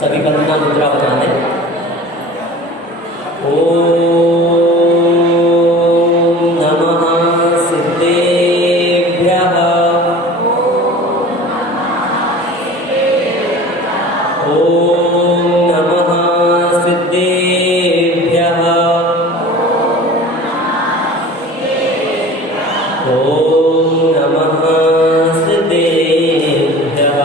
सभी वंदना मुद्रा बना लें। ओम नमः सिद्धेभ्यः। ओम नमः सिद्धेभ्यः। ओम नमः सिद्धेभ्यः।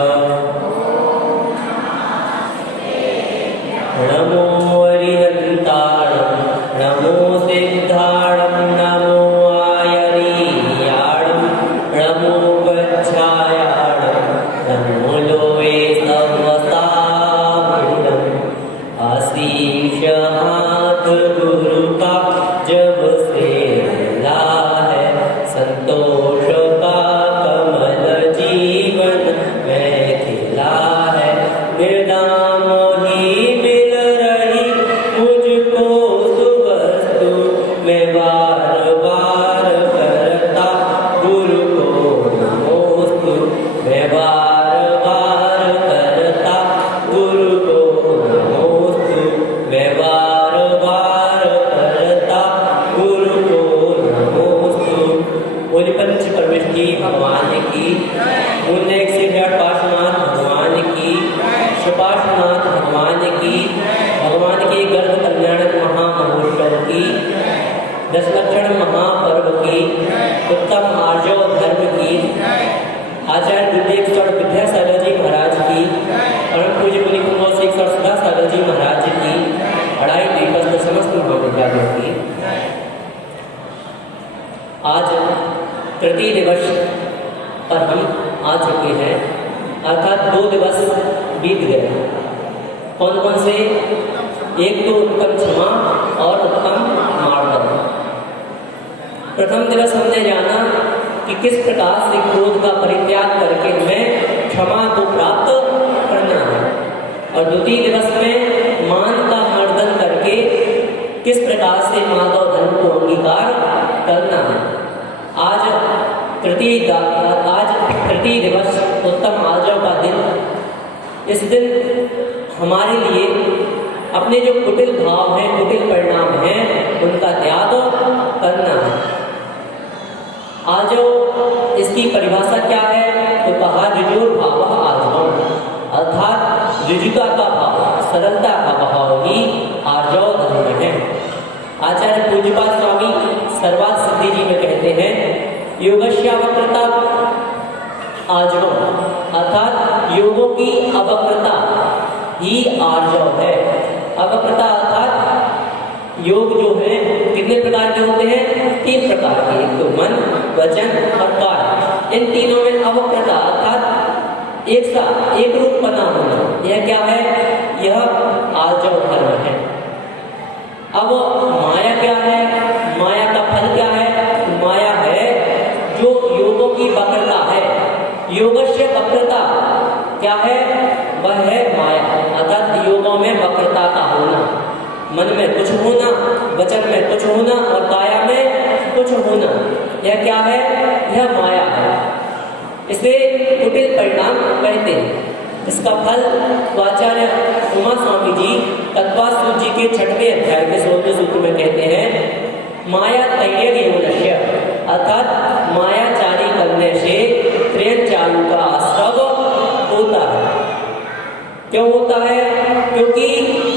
नमो हरिहन्ताणं नमो सिद्धाणं नमो आयरीयाणं नमो वज्रायाणं नमो लोये सर्वसाविणम्। आशीष हाथ गुरु का जब से मिला है, संतोष का कमल जीवन में खिला है। निर्दाम ही मिल रही मुझको सुवस्तु, मैं बार बार करता गुरु को नमोस्तु। मैं बार बार करता गुरु को नमोस्तु। मैं बार बार करता गुरु को नमोस्तु। बोले पंच परमेश्वरी भगवान की, मुन्ने 108 पार्श्वनाथ भगवान की, सुपार्श्वनाथ भगवान की, भगवान के गर्भ कल्याणक महामहोत्सव की, दशलक्षण महापर्व की, उत्तम आर्जव धर्म की, आचार्य विवेक सर विद्यासागर जी महाराज की, परम पूज्य मुनि कुंवर शेख सर सदासागर जी महाराज की, अढ़ाई दीपस्थ समस्त महाविद्यालयों की। आज तृतीय दिवस पर हम आ चुके हैं, अर्थात 2 दिवस बीत गए। कौन कौन से? एक तो उत्तम क्षमा और उत्तम मार्दव। प्रथम दिवस हमने जाना कि किस प्रकार से क्रोध का परित्याग करके हमें क्षमा को प्राप्त करना है, और द्वितीय दिवस में मान का मर्दन करके किस प्रकार से माधव धर्म को अंगीकार करना है। आज तृतीय दिवस उत्तम आर्जव का दिन। इस दिन हमारे लिए अपने जो कुटिल भाव हैं, कुटिल परिणाम हैं, उनका त्याग करना है। आर्जव, इसकी परिभाषा क्या है? तो कहा ऋजुर भाव आर्जवम, अर्थात ऋजुता का भाव, सरलता का भाव ही आर्जव धर्म है। आचार्य पूज्यपाद स्वामी सर्वात सिद्धि जी में कहते हैं, योगस्यावक्रता आर्जवम, अर्थात योगों की अवक्रता ही आर्जव है। अवक्रता अर्थात योग जो है कितने प्रकार के होते हैं? 3 प्रकार के। एक तो मन, वचन और काय। इन तीनों में अवक्रता अर्थात एक रूप बना होना, यह क्या है? यह आर्जव धर्म है। अब माया क्या है? माया का फल क्या है? माया है जो योगों की वक्रता है। योगस्य वक्रता क्या है? वह है माया, अर्थात योगों में वक्रता का होना, मन में कुछ होना, वचन में कुछ होना और काया में कुछ होना। यह क्या है? यह माया है। इसे कुटिल परिणाम कहते हैं। इसका फल आचार्य उमा स्वामी जी तत्वासूत्र जी के 6वें अध्याय के 16वें सूत्र में कहते हैं, माया तैर्ययोनस्य, अर्थात मायाचारी करने से त्रयचारु का आश्रव होता है। क्यों होता है? क्योंकि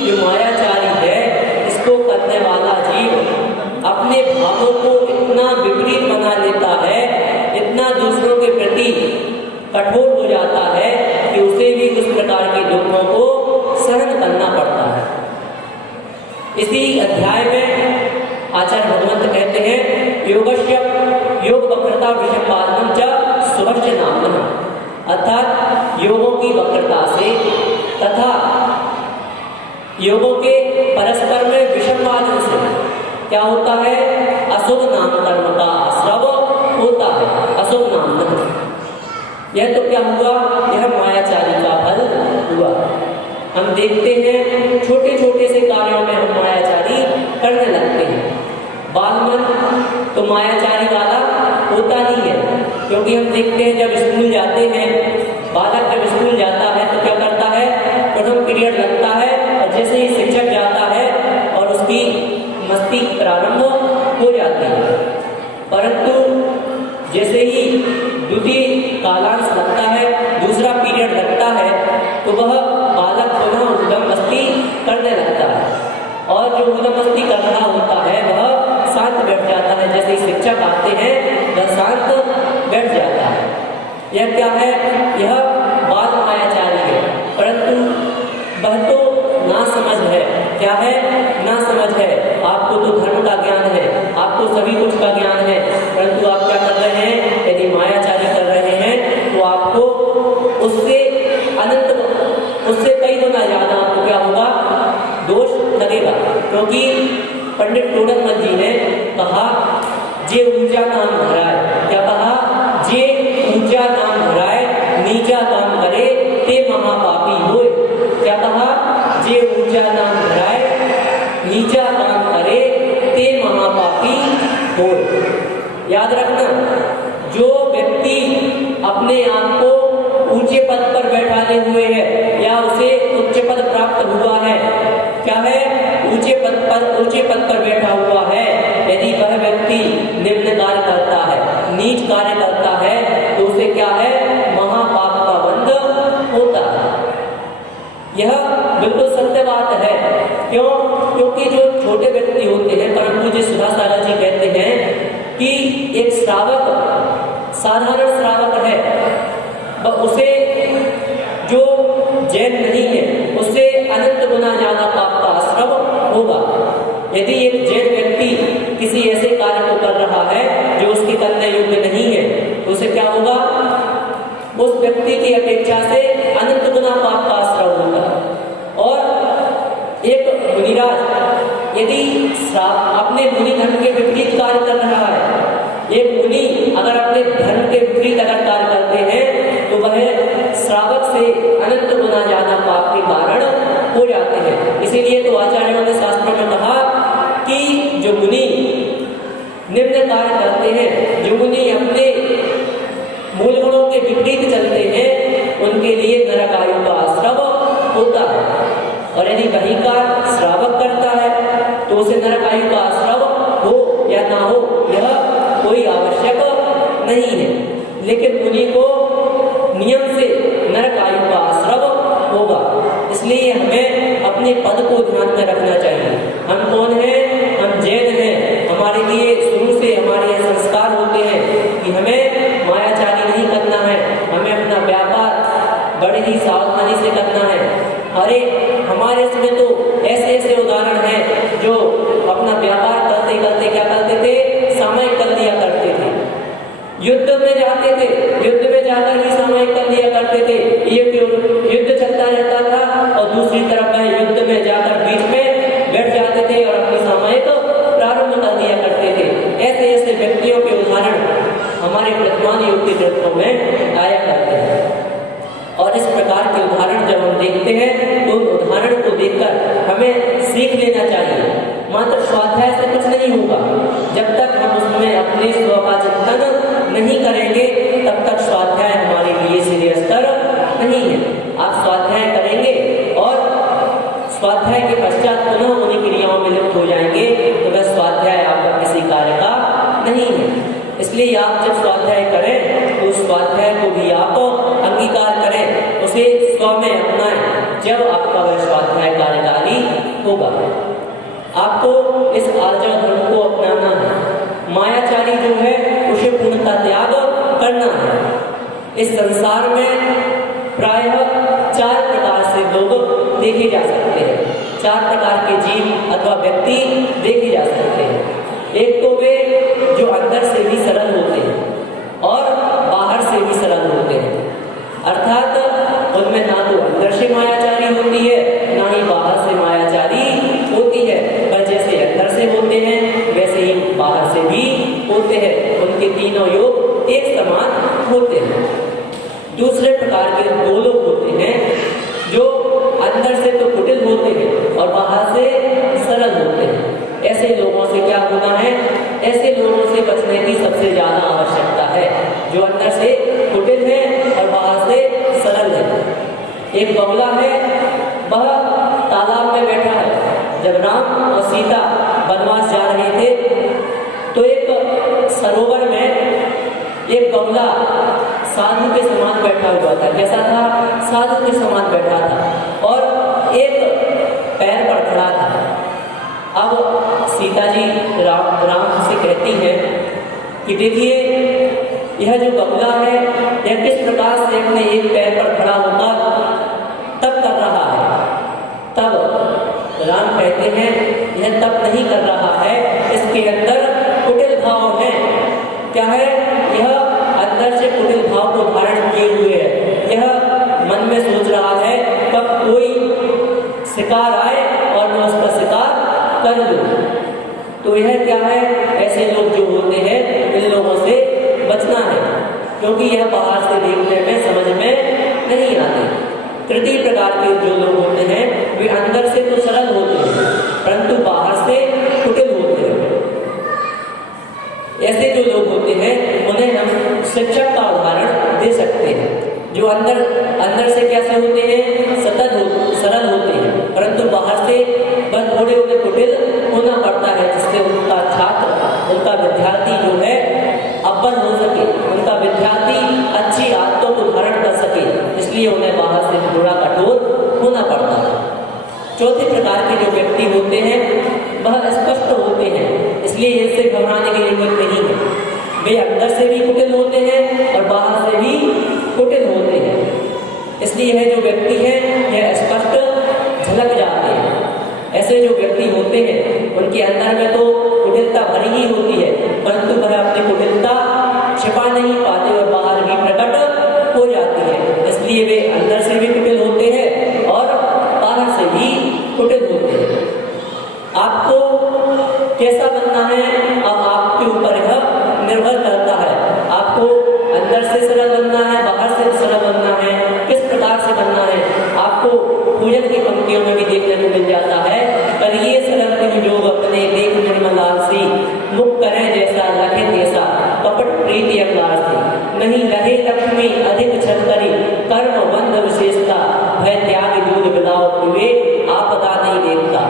जो मायाचारी है, इसको करने वाला जीव अपने भावों को इतना विपरीत बना लेता है, इतना दूसरों के प्रति कठोर हो जाता है कि उसे भी उस प्रकार के दुखों को सहन करना पड़ता है। इसी अध्याय में आचार्य भगवंत कहते हैं, योगस्य योग वक्रता विषपालनम च सुभस्य नामनः, अर्थात योगों की वक्रता से तथा योगों के परस्पर में विषपालन से क्या होता है? अशुभ नाम कर्म का आश्रव होता है। अशुभ नाम कर्म, यह तो क्या हुआ? यह मायाचारी का फल हुआ। हम देखते हैं छोटे छोटे से कार्यों में हम मायाचारी करने लगते हैं। बालमन तो मायाचारी वाला होता नहीं है, क्योंकि हम देखते हैं जब स्कूल जाते हैं, बालक जब स्कूल जाता है तो क्या करता है? प्रथम पीरियड लगता बंधा होता है वह शांत बैठ जाता है, जैसे ही शिक्षक आते हैं वह शांत बैठ जाता है। यह क्या है? यह बाल मायाचारी है, परंतु वह तो ना समझ है। क्या है? ना समझ है। आपको तो धर्म का ज्ञान है, आपको सभी कुछ का ज्ञान है, परंतु आप क्या कर रहे हैं? यदि मायाचारी कर रहे हैं तो आपको उससे उससे कई गुना ज्यादा आपको क्या होगा? दोष लगेगा। क्योंकि पंडित टोडरमल जी ने कहा, जे ऊंचा नाम धराए, क्या कहा? जे ऊंचा नाम धराए नीचा काम करे ते महापापी होए। क्या कहा? जे ऊंचा नाम धराए नीचा काम करे ते महापापी होए। याद रखना, जो व्यक्ति अपने आप को ऊंचे पद पर बैठाले हुए है या उसे उच्च पद प्राप्त हुआ है, क्या है? ऊंचे पद पर बैठा हुआ है, यदि वह व्यक्ति निम्न कार्य करता है, नीच कार्य करता है, तो उसे क्या है? महापाप का बंध होता है। यह बिल्कुल सत्य बात है। क्यों? क्योंकि जो छोटे व्यक्ति होते हैं, परंतु जी सुधा सागर जी कहते हैं कि एक श्रावक साधारण श्रावक है, उसे जो जैन नहीं है उससे अनंत गुना ज्यादा पाप का आश्रम होगा। यदि एक जैन व्यक्ति किसी ऐसे कार्य को कर रहा है जो उसके करने योग्य नहीं है, तो उसे क्या होगा? उस व्यक्ति की अपेक्षा से अनंत गुना पाप का आश्रम होगा। और एक मुनिराज यदि अपने मुनि धर्म के विपरीत कार्य कर रहा है, एक मुनि अगर अपने धर्म के विपरीत अगर कार्य करते हैं तो वह श्रावक से अनंत गुना ज्यादा पाप के कारण हो जाते हैं। इसीलिए तो आचार्यों ने शास्त्रों में कहा कि जो मुनि निम्न कार्य करते हैं, जो मुनि अपने मूल गुणों के विपरीत चलते हैं, उनके लिए नरक आयु का आश्रम होता है। और यदि वही कार्य श्रावक करता है तो उसे नरक आयु का आश्रम हो या ना हो, यह कोई आवश्यक नहीं है। लेकिन मुनि को नियम से नरक आयु का आश्रम होगा। इसलिए हमें अपने पद को ध्यान में रखना चाहिए। हम कौन हैं? हम जैन हैं। हमारे लिए शुरू से हमारे यहाँ संस्कार होते हैं कि हमें मायाचारी नहीं करना है, हमें अपना व्यापार बड़े ही सावधानी से करना है। अरे हमारे इसमें तो ऐसे ऐसे उदाहरण हैं जो अपना व्यापार करते करते क्या करते थे? सामयिक कर लिया करते थे। युद्ध में जाते थे, युद्ध में जाकर ही सामयिक कर लिया करते थे। एक युद्ध चलता रहता था और दूसरी तरफ वह युद्ध में जाकर बीच में बैठ जाते थे और अपनी सामयिक प्रारंभ कर दिया करते थे। ऐसे ऐसे व्यक्तियों के उदाहरण हमारे वर्तमान युग के ग्रंथों में आया करते हैं। और इस प्रकार के उदाहरण जब हम देखते हैं तो उन उदाहरण को देखकर हमें सीख लेना चाहिए। मात्र स्वाध्याय से कुछ नहीं होगा। जब तक हम उसमें अपने स्व का चिंतन नहीं करेंगे तब तक स्वाध्याय हमारे लिए श्रेयस्कर नहीं है। आप स्वाध्याय करेंगे और स्वाध्याय के पश्चात पुनः उन्हीं क्रियाओं में लिप्त हो जाएंगे तो वह स्वाध्याय आपका किसी कार्य का नहीं है। इसलिए आप जब स्वाध्याय करें तो स्वाध्याय को भी आप अंगीकार करें, उसे स्व में अपनाएं, जब आपका वह स्वाध्याय कार्यकारी होगा। आपको इस आर्जव धर्म को अपनाना है। मायाचारी जो है उसे पूर्णतः त्याग करना है। इस संसार में प्रायः 4 प्रकार से लोग देखे जा सकते हैं। 4 प्रकार के जीव अथवा व्यक्ति देखे जा सकते हैं। एक तो वे जो अंदर से भी सरल होते हैं और बाहर से भी सरल होते हैं, अर्थात उनमें ना तो अंदर से मायाचारी होती है ना ही बाहर से मायाचारी होती है। पर जैसे अंदर से होते हैं वैसे ही बाहर से भी होते हैं। उनके तीनों योग एक समान होते हैं। दूसरे प्रकार के 2 लोग होते हैं जो अंदर से तो कुटिल होते हैं और बाहर से सरल होते हैं। ऐसे लोगों से क्या होना है? ऐसे लोगों से बचने की सबसे ज्यादा आवश्यकता है, जो अंदर से कुटिल है और बाहर से सरल है। एक बगुला है, वह तालाब में बैठा है। जब राम और सीता वनवास जा रहे थे तो एक सरोवर में एक बगुला साधु के समान बैठा हुआ था। कैसा था? साधु के समान बैठा था और एक पैर पर खड़ा था। अब सीता यह किस प्रकार से अपने एक पैर पर खड़ा होकर तप कर रहा है। तब राम कहते हैं यह तप नहीं कर रहा है, इसके अंदर कुटिल भाव है। क्या है? यह अंदर से कुटिल भाव को धारण किए हुए है। यह मन में सोच रहा है कब कोई शिकार आए और मैं उसका शिकार कर लूं। तो यह क्या है? ऐसे लोग जो होते हैं इन लोगों से बचना है, क्योंकि यह बाहर से देखने में समझ में नहीं आते। तृतीय प्रकार के जो लोग होते हैं वे अंदर से तो सरल होते हैं परंतु बाहर से कुटिल होते हैं। ऐसे जो लोग होते हैं उन्हें हम शिक्षक का उदाहरण दे सकते हैं, जो अंदर से कैसे होते हैं? सरल होते हैं परंतु बाहर से बस थोड़े उन्हें कुटिल होना पड़ता है, जिससे उनका छात्र, उनका विद्यार्थी जो है अव्वल हो सके, उनका विद्यार्थी अच्छी आदतों को धारण कर सके, इसलिए उन्हें बाहर से थोड़ा कठोर होना पड़ता है। चौथे प्रकार के जो व्यक्ति होते हैं वह स्पष्ट होते हैं, इसलिए इनसे घबराने की जरूरत नहीं है। वे अंदर से भी कुटिल होते हैं और बाहर से भी कुटिल होते हैं, इसलिए यह जो व्यक्ति है यह स्पष्ट झलक जाते हैं। ऐसे जो व्यक्ति होते हैं उनके अंदर में तो कुटिलता भरी ही होती है परंतु वह अपनी कुटिलता छिपा नहीं पाते और बाहर भी प्रकट हो जाती है, इसलिए वे अंदर से भी कुटिल होते हैं और बाहर से भी कुटिल होते हैं। आपको कैसा बनना है अब आपके ऊपर यह निर्भर करता है। आपको अंदर से सरल बनना है, बाहर से सरल बनना है, किस प्रकार से बनना है। आपको पूजन की पंक्तियों में भी देखने को मिल जाता है, पर ये सरल तुम जो अपने देख निर्मल आलसी, मुख करे जैसा लखे तैसा, कपट प्रीति अंगार से, नहीं लहे लक्ष्मी अधिक छल करी, कर्म बंध विशेषता, भय त्याग दूध बिलाओ पीवे, आपदा नहीं देखता।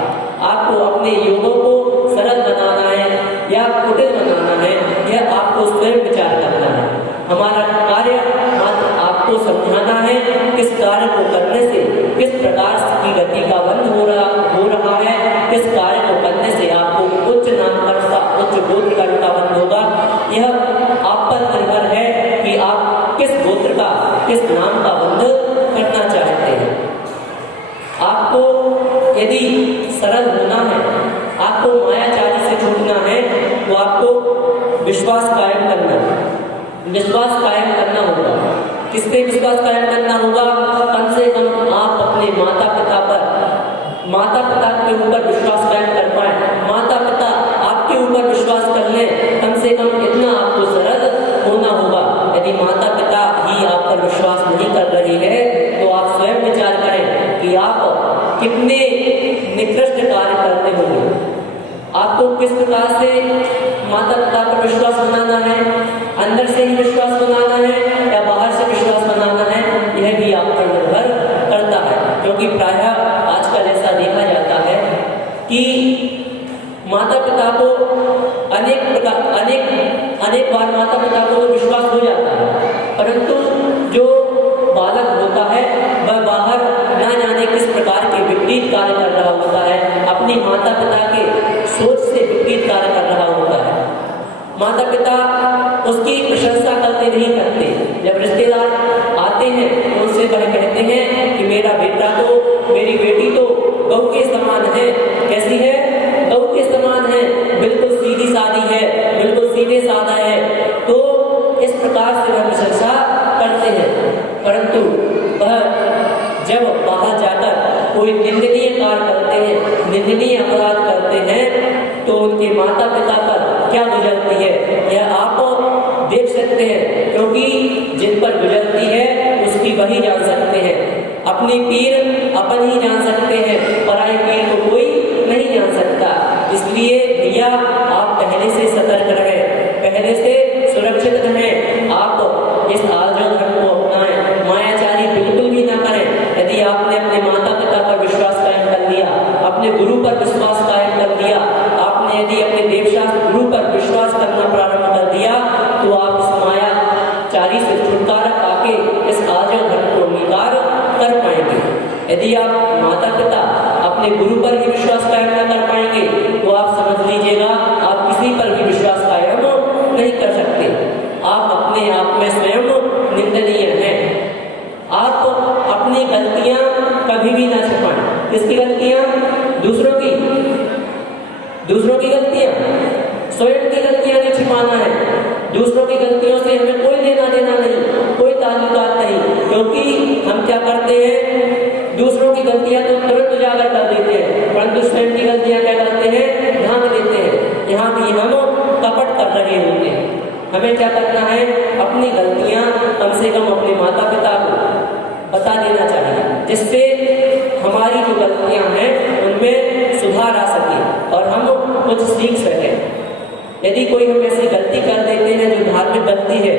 आपको अपने योगों को सरल बनाना है या कुटिल बनाना है, यह आपको स्वयं विचार करना है। हमारा कार्य मात्र आपको समझाना है किस कार्य को करने से किस प्रकार की गति का बंध हो रहा है, किस कार्य को करने से आपको उच्च नामकर्ता, उच्च गोत्र का बंध होगा। यह आप पर निर्भर है कि आप किस गोत्र का, किस नाम का बंध करना चाहते हैं। आपको यदि सरल होना है, आपको मायाचारी से छूटना है, तो आपको विश्वास कायम करना है। विश्वास कायम करना होगा। किससे विश्वास कायम करना होगा? कम से कम आप अपने माता पिता के ऊपर विश्वास कायम कर पाए। माता पिता आपके ऊपर विश्वास कर लें, कम से कम इतना आपको सरल होना होगा। यदि माता पिता ही आप पर विश्वास नहीं कर रहे हैं तो आप स्वयं विचार करें कि आप कितने निकृष्ट कार्य करते होंगे। आपको किस प्रकार से माता पिता पर विश्वास बनाना है? अंदर से ही विश्वास बनाना है या बाहर से विश्वास बनाना है, यह भी आप पर निर्भर करता है। क्योंकि प्रायः आजकल ऐसा देखा जाता है कि माता पिता को अनेक बार माता पिता को विश्वास हो जाता है, परंतु जो बालक होता है वह बाहर ना जाने किस प्रकार के विपरीत कार्य कर रहा होता है, अपनी माता पिता के सोच से विपरीत कार्य कर रहा होता है। माता पिता उसकी प्रशंसा करते नहीं करते। जब रिश्तेदार आते हैं तो उनसे वह कहते हैं कि मेरा बेटा तो, मेरी बेटी तो गऊ के समान है। कैसी है? गऊ के समान है, बिल्कुल सीधी सादी है, बिल्कुल सीधे साधा है। तो इस प्रकार से वह प्रशंसा करते हैं, परंतु वह जब बाहर जाकर कोई निंदनीय कार्य करते हैं, निंदनीय अपराध करते हैं, तो उनके माता पिता पर क्या गुजरती है यह आप देख सकते हैं, क्योंकि जिन पर गुजरती है उसकी वही जान सकते हैं। अपनी पीर अपन ही जान सकते हैं, पराई पीर को कोई नहीं जान सकता। इसलिए भैया आप पहले से सतर्क रहें, पहले से सुरक्षित रहें। आप इस आर्जव धर्म को अपनाएं, मायाचारी बिल्कुल भी ना करें। यदि आपने अपने माता पिता पर विश्वास कायम कर लिया, अपने गुरु पर विश्वास कायम कर लिया, आपने यदि अपने देवशास्त्र गुरु पर विश्वास करना प्रारंभ कर दिया, तो आप इस मायाचारी से छुटकारा पाके इस आर्जव धर्म को अंगीकार कर पाएंगे। यदि आप माता पिता अपने गुरु पर ही विश्वास कायम न कर पाएंगे तो आप समझ लीजिएगा आप किसी पर भी विश्वास कायम नहीं कर सकते। आप अपने आप में स्वयं निंदनीय है। आप अपनी गलतियां कभी भी ना छिपाएं। किसकी गलतियां? दूसरों की गलतियां, स्वयं की गलतियां नहीं छिपाना है। दूसरों की गलतियों से हमें कोई लेना देना नहीं, कोई ताल्लुकात नहीं, क्योंकि हम क्या करते हैं, दूसरों की गलतियां तो तुरंत उजागर कर देते हैं, परंतु स्वयं की गलतियां क्या करते हैं, ढांक देते हैं। यहाँ भी हम कपट कर रहे होते हैं। हमें क्या करना है, अपनी गलतियां कम से कम अपने माता पिता को बता देना चाहिए, जिससे हमारी जो गलतियां हैं उनमें सुधार आ सके और हम कुछ सीख सकें। यदि कोई हम ऐसी गलती कर देते हैं जो धार्मिक गलती है,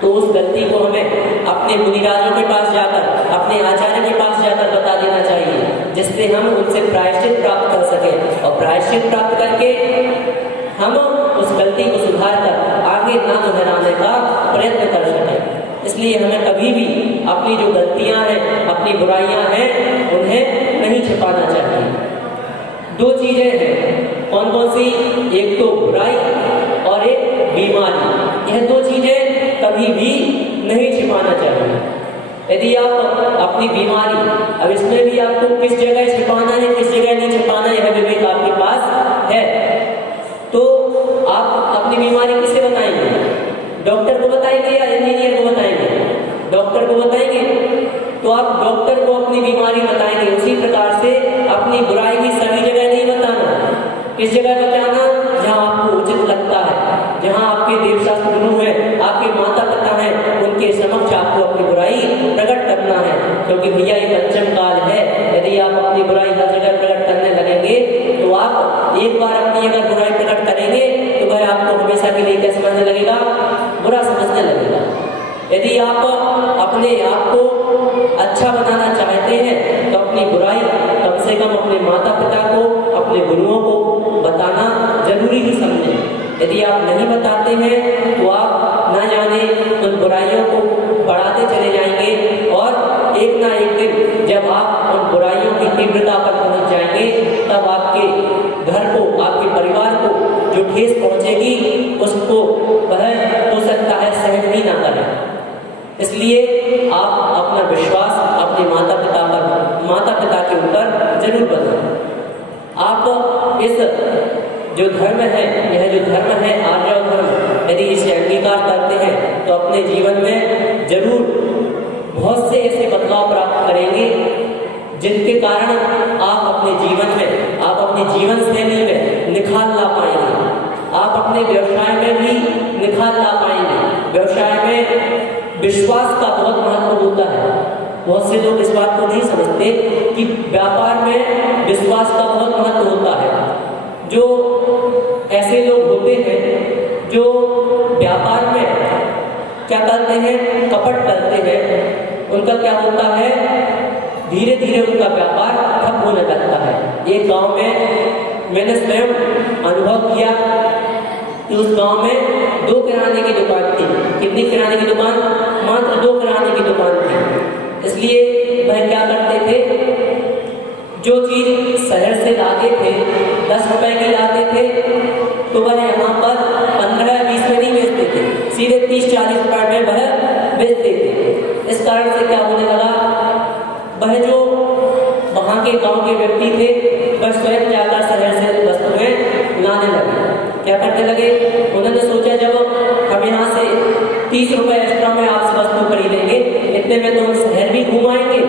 तो उस गलती को हमें अपने मुनिराजों के पास जाकर, अपने आचार्य के पास जाकर बता देना चाहिए, जिससे हम उनसे प्रायश्चित प्राप्त कर सकें और प्रायश्चित प्राप्त करके हम उस गलती को सुधार कर आगे ना दोहराने का प्रयत्न कर सकें। इसलिए हमें कभी भी अपनी जो गलतियां हैं, अपनी बुराइयां हैं, उन्हें नहीं छिपाना चाहिए। दो चीजें हैं, कौन कौन सी? एक तो बुराई और एक बीमारी। यह दो चीजें कभी भी नहीं छिपाना चाहिए। यदि आप अपनी बीमारी, अब इसमें भी आपको किस जगह छिपाना है, किस जगह नहीं छिपाना है, यह विवेक आपके पास है, तो आप अपनी बीमारी किसे बताएंगे? डॉक्टर को बताएंगे या इंजीनियर को बताएंगे? डॉक्टर को बताएंगे, तो आप डॉक्टर को अपनी बीमारी बताएंगे। उसी प्रकार से अपनी बुराई भी सभी जगह नहीं बताना। किस जगह बताना? जहाँ आपको उचित लगता है, जहाँ आपके देवशास्त्र गुरु हैं, आपके माता पिता हैं, उनके समक्ष आपको अपनी बुराई प्रकट करना है। क्योंकि भैया ये पंचम काल है, यदि आप अपनी बुराई हर जगह प्रकट करने लगेंगे तो आप एक बार अपनी अगर बुराई प्रकट करेंगे तो वह आपको हमेशा के लिए क्या समझने लगेगा? बुरा समझने लगेगा। यदि आप अपने आप को अच्छा बनाना चाहते हैं तो अपनी बुराई कम से कम अपने माता पिता को, अपने गुरुओं को बताना जरूरी ही समझें। यदि आप नहीं बताते हैं तो आप न जाने उन बुराइयों को बढ़ाते चले जाएंगे और एक ना एक दिन जब आप उन बुराइयों की तीव्रता पर पहुंच जाएंगे, तब आपके घर को, आपके परिवार को जो ठेस पहुंचेगी उसको वह हो सकता है सहन भी ना करें। इसलिए आप अपना विश्वास अपने माता पिता के ऊपर जरूर बनाएं। आप इस जो धर्म है, यह जो धर्म है आर्य धर्म, यदि इसे अंगीकार करते हैं तो अपने जीवन में जरूर बहुत से ऐसे बदलाव प्राप्त करेंगे जिनके कारण आप अपने जीवन में, आप अपनी जीवन शैली में निखार ला पाएंगे। आप अपने व्यवसाय में भी निखार ला पाएंगे। व्यवसाय में विश्वास का बहुत महत्व होता है। बहुत से लोग इस बात को नहीं समझते कि व्यापार में विश्वास का बहुत महत्व होता है। जो ऐसे लोग होते हैं जो व्यापार में क्या करते हैं, कपट करते हैं, उनका क्या होता है, धीरे धीरे उनका व्यापार ठप होने लगता है। एक गांव में मैंने स्वयं अनुभव किया कि उस गांव में 2 किराने की दुकान थी। कितनी किराने की दुकान? मात्र 2 किराने की दुकान थी। इसलिए वह क्या करते थे, जो चीज शहर से लाते थे 10 रुपए की लाते थे, तो वह यहाँ पर 15-20 में नहीं बेचते थे, सीधे 30-40 रुपए में वह बेचते थे। इस कारण से क्या होने लगा, वह जो वहाँ के गांव के व्यक्ति थे वह स्वयं जाकर शहर से वस्तुएं लाने लगे। क्या करने लगे, उन्होंने सोचा जब हम यहाँ से 30 रुपए एक्स्ट्रा में आपसे वस्तु खरीदेंगे, इतने में तो हम शहर भी घुमाएंगे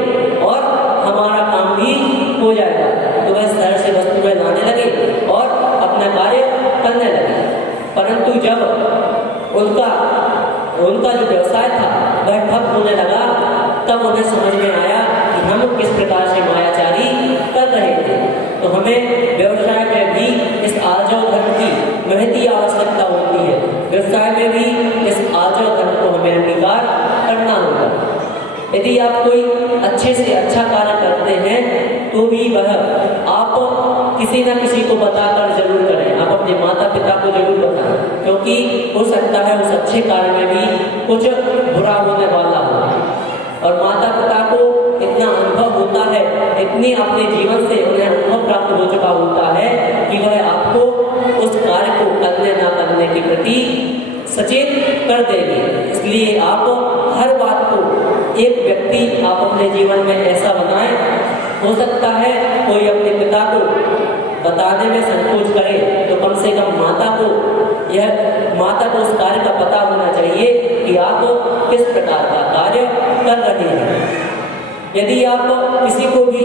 और हमारा काम भी हो जाएगा। तो वह शहर से वस्तुएं लाने लगे और अपना कार्य करने लगे। परंतु जब उनका जो व्यवसाय था वह ठप होने लगा, तब उन्हें समझ में आया कि हम किस प्रकार से मायाचारी कर रहे थे। तो हमें व्यवसाय में भी इस आर्जव धर्म की महती आवश्यकता होती है। व्यवसाय में भी इस आर्जव धर्म को हमें अंगीकार करना होगा। यदि आप कोई अच्छे से अच्छा कार्य करते हैं तो भी वह आप किसी न किसी को बताकर जरूर करें। आप अपने माता पिता को जरूर बताएं, क्योंकि हो सकता है उस अच्छे कार्य में भी कुछ बुरा होने वाला हो। और माता पिता को इतना अनुभव होता है, इतनी अपने जीवन से उन्हें अनुभव प्राप्त हो चुका होता है कि वह आपको उस कार्य को करने ना करने के प्रति सचेत कर देगी। इसलिए आप हर बात को एक व्यक्ति आप अपने जीवन में ऐसा बनाएं, हो सकता है कोई अपने पिता को बताने में संकोच करे तो कम से कम माता को उस कार्य का पता होना चाहिए कि आप किस प्रकार का कार्य कर रहे हैं। यदि आप किसी को भी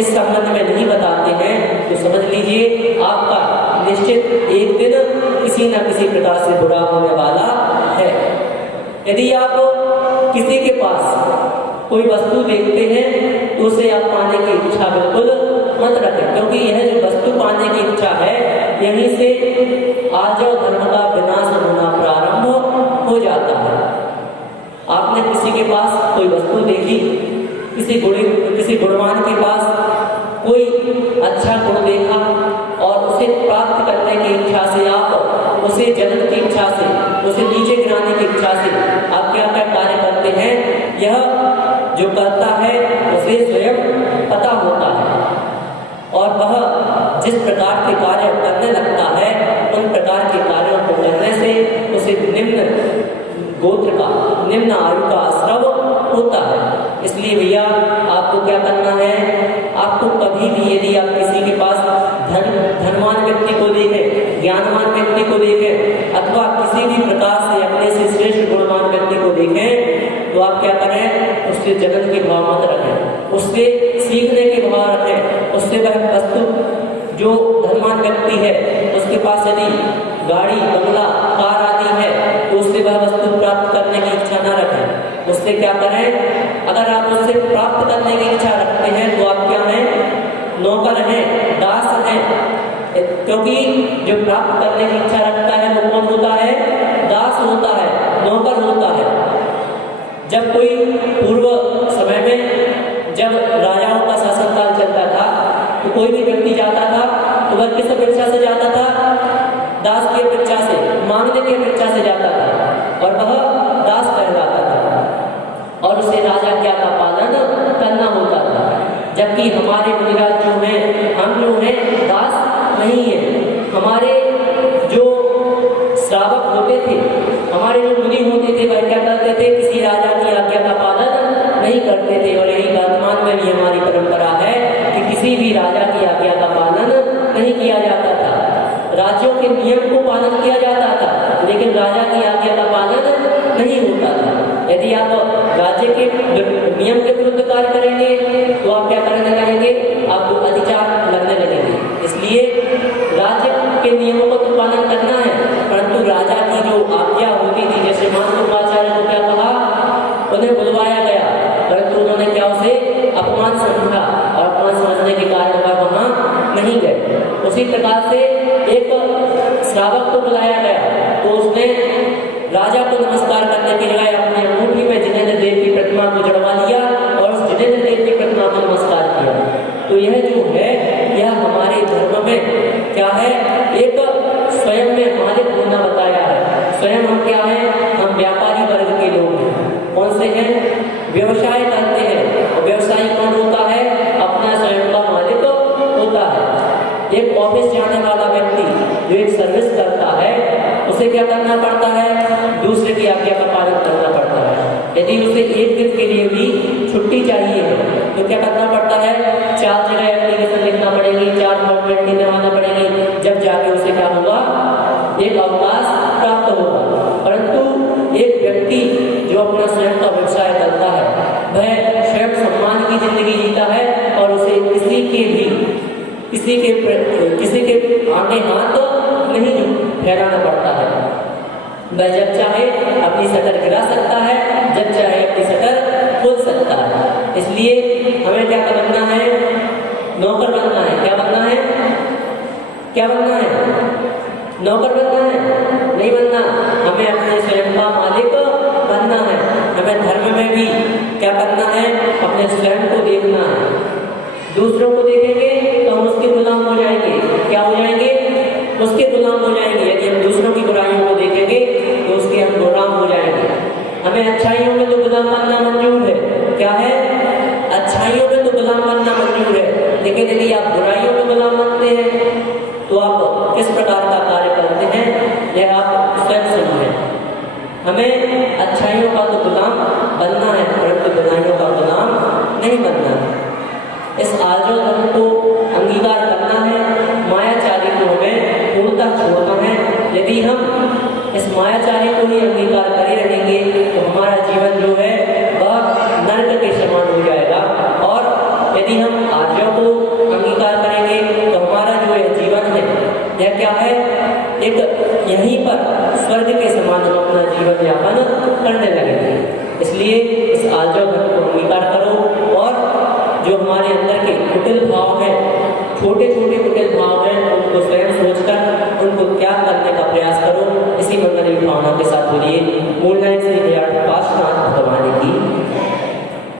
इस संबंध में नहीं बताते हैं तो समझ लीजिए आपका निश्चित एक दिन किसी न किसी प्रकार से बुरा होने वाला है। यदि आप किसी के पास कोई वस्तु देखते हैं तो उसे आप पाने की इच्छा बिल्कुल मत रखें, क्योंकि यह जो वस्तु पाने की इच्छा है यहीं से आर्जव धर्म का विनाश होना प्रारंभ हो जाता है। आपने किसी के पास कोई वस्तु देखी, किसी गुणवान के पास कोई अच्छा गुण देखा और उसे प्राप्त करने की इच्छा से आप उसे जलन की इच्छा से, उसे नीचे गिराने की इच्छा से आप क्या क्या कार्य करते हैं, यह जो करता है उसे स्वयं पता होता है और वह जिस प्रकार के कार्य करने लगता है उन प्रकार के कार्यों को करने से उसे निम्न गोत्र का, निम्न आयु का आश्रव होता है। इसलिए भैया आपको क्या करना है, आपको कभी भी यदि आप किसी के पास धनवान व्यक्ति को देखें, ज्ञानवान व्यक्ति को देखें अथवा किसी भी प्रकार से अपने से श्रेष्ठ गुणवान व्यक्ति को देखें तो आप क्या करें, उससे जगत के भाव मत रखें, उससे सीखने के भाव रखें। उससे वह वस्तु जो धनवान व्यक्ति है उसके पास यदि गाड़ी, बंगला, कार आदि है तो उससे वह वस्तु प्राप्त करने की इच्छा न रखें। उससे क्या करें, अगर आप उससे प्राप्त करने की इच्छा रखते हैं तो आप क्या हैं, नौकर हैं, दास हैं, क्योंकि जो प्राप्त करने की इच्छा रखता है वो कौन होता है, दास होता है, नौकर होता है। जब कोई पूर्व समय में जब राजाओं का शासनकाल चलता था तो कोई भी व्यक्ति जाता था तो वह किस अपेक्षा से जाता था, दास की अपेक्षा से, मांगने की अपेक्षा से जाता था और वह दास कहलाता था और उसे राजा क्या का पालन करना होता था। जबकि हमारे मुनिराज जो हैं, हम जो हैं दास नहीं है। हमारे जो श्रावक होते थे, हमारे जो मुनि होते थे वह क्या करते थे, किसी राजा की आज्ञा का पालन नहीं करते थे। और यही वर्तमान में भी हमारी परंपरा है कि किसी भी राजा की आज्ञा का पालन नहीं किया जाता था। राज्यों के नियम को पालन किया जाता था लेकिन राजा की आज्ञा का पालन नहीं होता था। यदि आप राज्य के नियम के विरुद्ध कार्य करेंगे तो आप क्या करने लगेंगे, आपको अधिकार लगने लगेंगे। इसलिए राज्य के नियमों को तो पालन करना है, परंतु राजा की जो आज्ञा होती थी, जैसे मानसूर्वाचार्य को क्या कहा, उन्हें बुलवाया गया परंतु उन्होंने क्या उसे अपमान समझा और अपमान समझने के कारण वह वहां नहीं गए। उसी प्रकार से एक श्रावक को बुलाया गया तो उसने राजा को नमस्कार करने के लिए अपने अंगूठी में जिनेंद्र देव की प्रतिमा को जड़वा लिया और उस जिनेंद्र देव की प्रतिमा को नमस्कार किया। तो यह जो है यह हमारे धर्म में क्या है, एक स्वयं में मालिक होना बताया है। स्वयं हम क्या है, हम व्यापारी वर्ग के लोग हैं। कौन से हैं, व्यवसाय करते हैं और व्यवसायी कौन होता है, अपना स्वयं का मालिक होता है। एक ऑफिस जाने वाला व्यक्ति जो एक सर्विस करता है उसे क्या करना पड़ता है, दूसरे की आज्ञा का पालन करना पड़ता है। यदि उसे एक दिन के लिए भी छुट्टी चाहिए तो क्या करना पड़ता है, 4 जगह एप्लीकेशन लिखना पड़ेगी, 4 फॉर्मेलिटी निभाना पड़ेगी, जब जाके उसे क्या होगा, एक अवकाश प्राप्त होगा। परंतु एक व्यक्ति जो अपना स्वयं का व्यवसाय करता है वह स्वयं सम्मान की जिंदगी जीता है और उसे किसी के आगे हाथ नहीं फैलाना पड़ता है। वह जब चाहे अपनी शटर गिरा सकता है, जब चाहे अपनी शटर खोल सकता है। इसलिए हमें क्या बनना है, नौकर बनना है। क्या बनना है, क्या बनना है, नौकर बनना है, नहीं बनना। हमें अपने स्वयं का मालिक बनना है। हमें धर्म में भी क्या करना है, अपने स्वयं को देखना है। दूसरों को देखेंगे तो हम उसके गुलाम हो जाएंगे। क्या हो जाएंगे, उसके गुलाम हो जाएंगे। यदि हम दूसरों की बुराइयों को देखेंगे तो उसके हम गुलाम हो जाएंगे। हमें अच्छाइयों में तो गुलाम बनना मंजूर है। क्या है, अच्छाइयों में तो गुलाम बनना मंजूर है, लेकिन यदि आप बुराइयों में गुलाम बनते हैं तो आप किस प्रकार का कार्य करते हैं यह आप स्वयं समझें। हमें अच्छाइयों का तो गुलाम बनना है, परंतु बुराइयों का गुलाम नहीं बनना है। इस आर्जव धर्म को अंगीकार करना है, मायाचारी को हमें पूर्णतः छोड़ना है। यदि हम इस मायाचारी को ही अंगीकार करे रहेंगे तो हमारा जीवन जो है वह नरक के समान हो जाएगा, और यदि हम आर्जव को अंगीकार करेंगे तो हमारा जो है जीवन है यह क्या है, एक यहीं पर स्वर्ग के समान हम अपना जीवन यापन करने लगेंगे। इसलिए इस आर्जव धर्म को अंगीकार करो, और जो हमारे अंदर के कुटिल भाव हैं, छोटे छोटे कुटिल भाव हैं, उनको स्वयं सोचकर उनको त्याग करने का प्रयास करो। इसी मंगल भावना के साथ बोलिए मूल